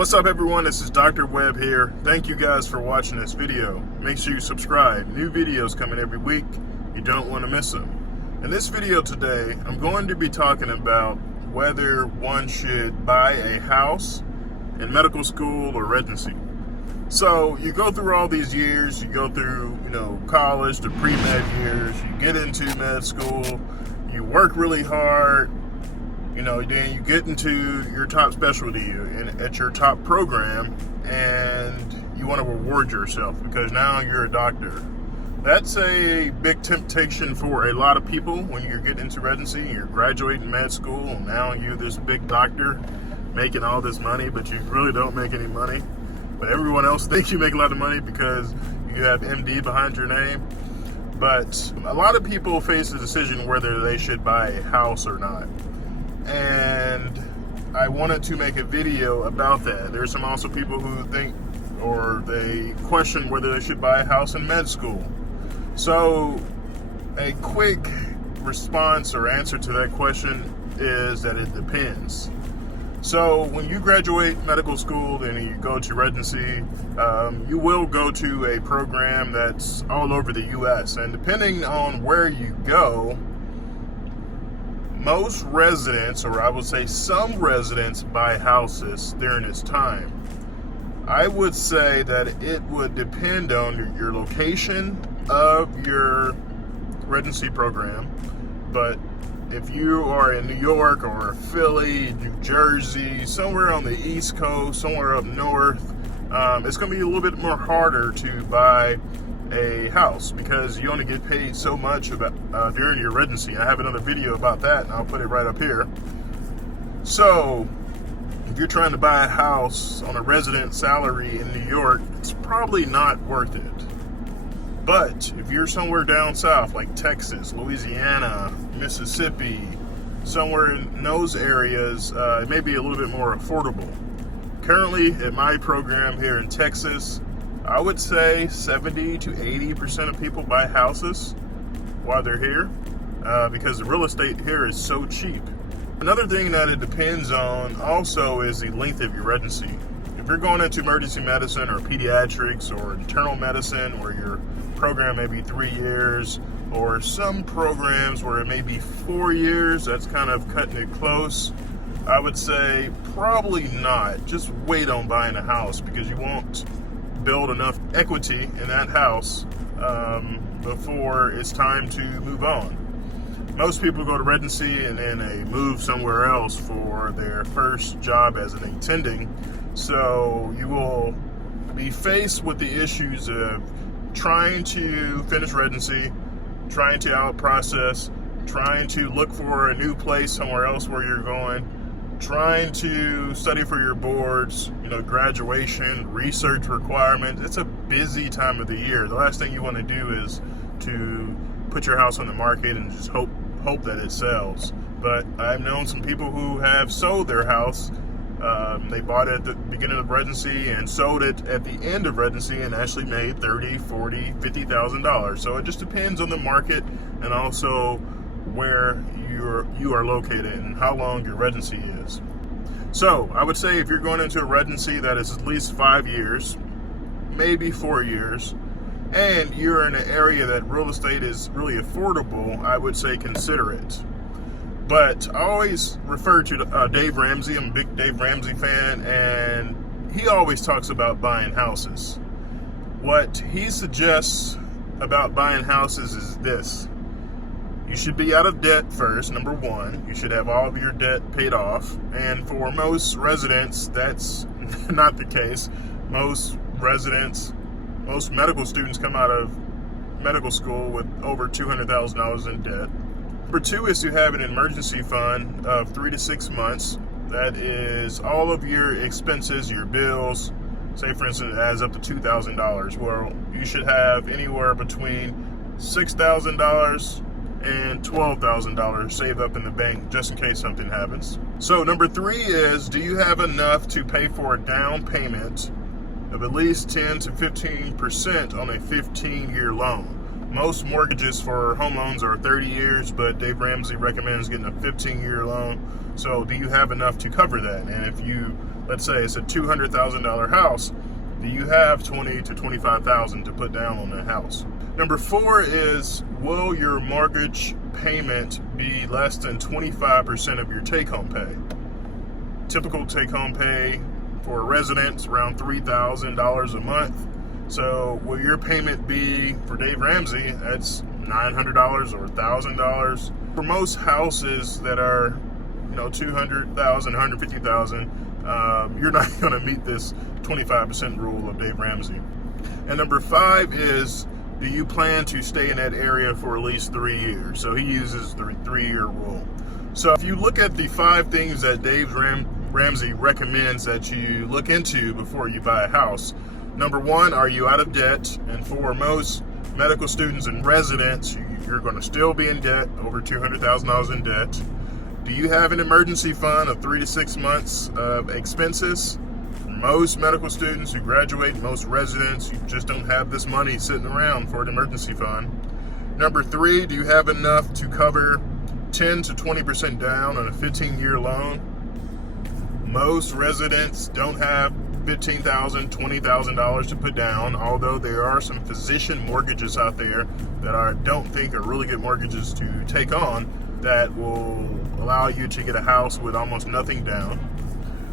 What's up everyone, this is Dr. Webb here. Thank you guys for watching this video. Make sure you subscribe. New videos coming every week. You don't want to miss them. In this video today, I'm going to be talking about whether one should buy a house in medical school or residency. So you go through all these years, you go through, college, the pre-med years, you get into med school, you work really hard, then you get into your top specialty and at your top program, and you want to reward yourself because now you're a doctor. That's a big temptation for a lot of people when you're getting into residency, you're graduating med school, and now you're this big doctor making all this money, but you really don't make any money. But everyone else thinks you make a lot of money because you have MD behind your name. But a lot of people face the decision whether they should buy a house or not. And I wanted to make a video about that. There's some also people who think or they question whether they should buy a house in med school. So a quick response or answer to that question is that it depends. So when you graduate medical school and you go to residency, you will go to a program that's all over the U.S. And depending on where you go, most residents, or I would say some residents, buy houses during this time. I would say that it would depend on your location of your residency program, but if you are in New York or Philly, New Jersey, somewhere on the East Coast, somewhere up north, it's going to be a little bit more harder to buy a house because you only get paid so much about during your residency. I have another video about that, and I'll put it right up here. So if you're trying to buy a house on a resident salary in New York, it's probably not worth it. But if you're somewhere down south like Texas, Louisiana, Mississippi, somewhere in those areas, it may be a little bit more affordable. Currently at my program here in Texas, I would say 70 to 80% of people buy houses while they're here because the real estate here is so cheap. Another thing that it depends on also is the length of your residency. If you're going into emergency medicine or pediatrics or internal medicine where your program may be 3 years, or some programs where it may be 4 years, that's kind of cutting it close. I would say probably not. Just wait on buying a house because you won't build enough equity in that house before it's time to move on. Most people go to residency and then they move somewhere else for their first job as an attending. So you will be faced with the issues of trying to finish residency, trying to out-process, trying to look for a new place somewhere else where you're going, trying to study for your boards, graduation, research requirements. It's a busy time of the year. The last thing you want to do is to put your house on the market and just hope that it sells. But I've known some people who have sold their house. They bought it at the beginning of residency and sold it at the end of residency and actually made $30,000, $40,000, $50,000. So it just depends on the market and also where you are located and how long your residency is. So I would say if you're going into a residency that is at least 5 years, maybe 4 years, and you're in an area that real estate is really affordable, I would say consider it. But I always refer to Dave Ramsey. I'm a big Dave Ramsey fan, and he always talks about buying houses. What he suggests about buying houses is this. You should be out of debt first, number one. You should have all of your debt paid off. And for most residents, that's not the case. Most residents, most medical students come out of medical school with over $200,000 in debt. Number two is to have an emergency fund of 3 to 6 months. That is all of your expenses, your bills. Say, for instance, it adds up to $2,000. Well, you should have anywhere between $6,000 and $12,000 saved up in the bank just in case something happens. So number three is, do you have enough to pay for a down payment of at least 10 to 15% on a 15-year loan? Most mortgages for home loans are 30 years, but Dave Ramsey recommends getting a 15-year loan. So do you have enough to cover that? And if you let's say it's a $200,000 house, do you have $20,000 to $25,000 to put down on that house? Number 4 is, will your mortgage payment be less than 25% of your take-home pay? Typical take-home pay for a resident is around $3,000 a month. So will your payment be, for Dave Ramsey, that's $900 or $1,000. For most houses that are, $200,000, $150,000, you're not going to meet this 25% rule of Dave Ramsey. And number 5 is, do you plan to stay in that area for at least 3 years? So he uses the 3-year rule. So if you look at the 5 things that Dave Ramsey recommends that you look into before you buy a house. Number 1, are you out of debt? And for most medical students and residents, you're going to still be in debt, over $200,000 in debt. Do you have an emergency fund of 3 to 6 months of expenses? Most medical students who graduate, most residents, you just don't have this money sitting around for an emergency fund. Number 3, do you have enough to cover 10 to 20% down on a 15-year loan? Most residents don't have $15,000, $20,000 to put down, although there are some physician mortgages out there that I don't think are really good mortgages to take on that will allow you to get a house with almost nothing down.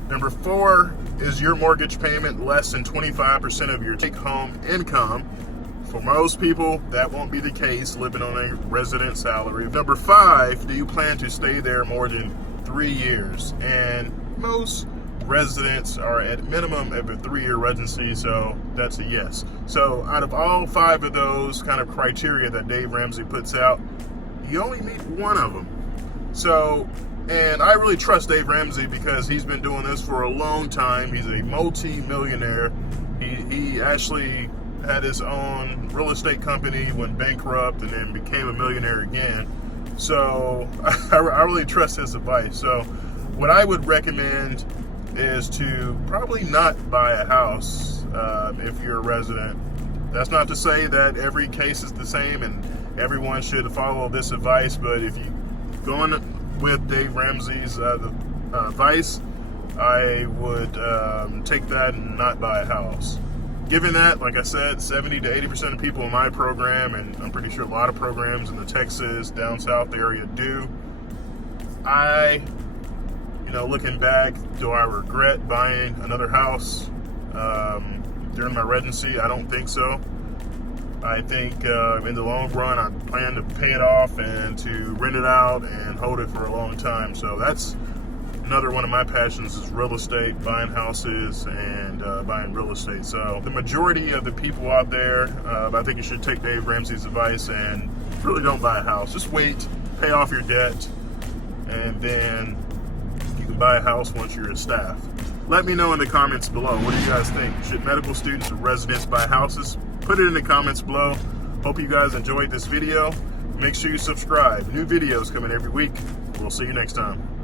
Number 4, is your mortgage payment less than 25% of your take-home income? For most people, that won't be the case living on a resident salary. Number 5, do you plan to stay there more than 3 years? And most residents are at minimum of a 3-year residency, so that's a yes. So out of all 5 of those kind of criteria that Dave Ramsey puts out, you only meet 1 of them. So, and I really trust Dave Ramsey because he's been doing this for a long time. He's a multi-millionaire. He actually had his own real estate company, went bankrupt, and then became a millionaire again. So I really trust his advice. So what I would recommend is to probably not buy a house if you're a resident. That's not to say that every case is the same and everyone should follow this advice, but if you go in with Dave Ramsey's advice, I would take that and not buy a house. Given that, like I said, 70 to 80% of people in my program, and I'm pretty sure a lot of programs in the Texas, down south area do, looking back, do I regret buying another house during my residency? I don't think so. I think in the long run, I plan to pay it off and to rent it out and hold it for a long time. So that's another one of my passions, is real estate, buying houses and buying real estate. So the majority of the people out there, I think you should take Dave Ramsey's advice and really don't buy a house. Just wait, pay off your debt, and then you can buy a house once you're a staff. Let me know in the comments below. What do you guys think? Should medical students and residents buy houses? Put it in the comments below. Hope you guys enjoyed this video. Make sure you subscribe. New videos coming every week. We'll see you next time.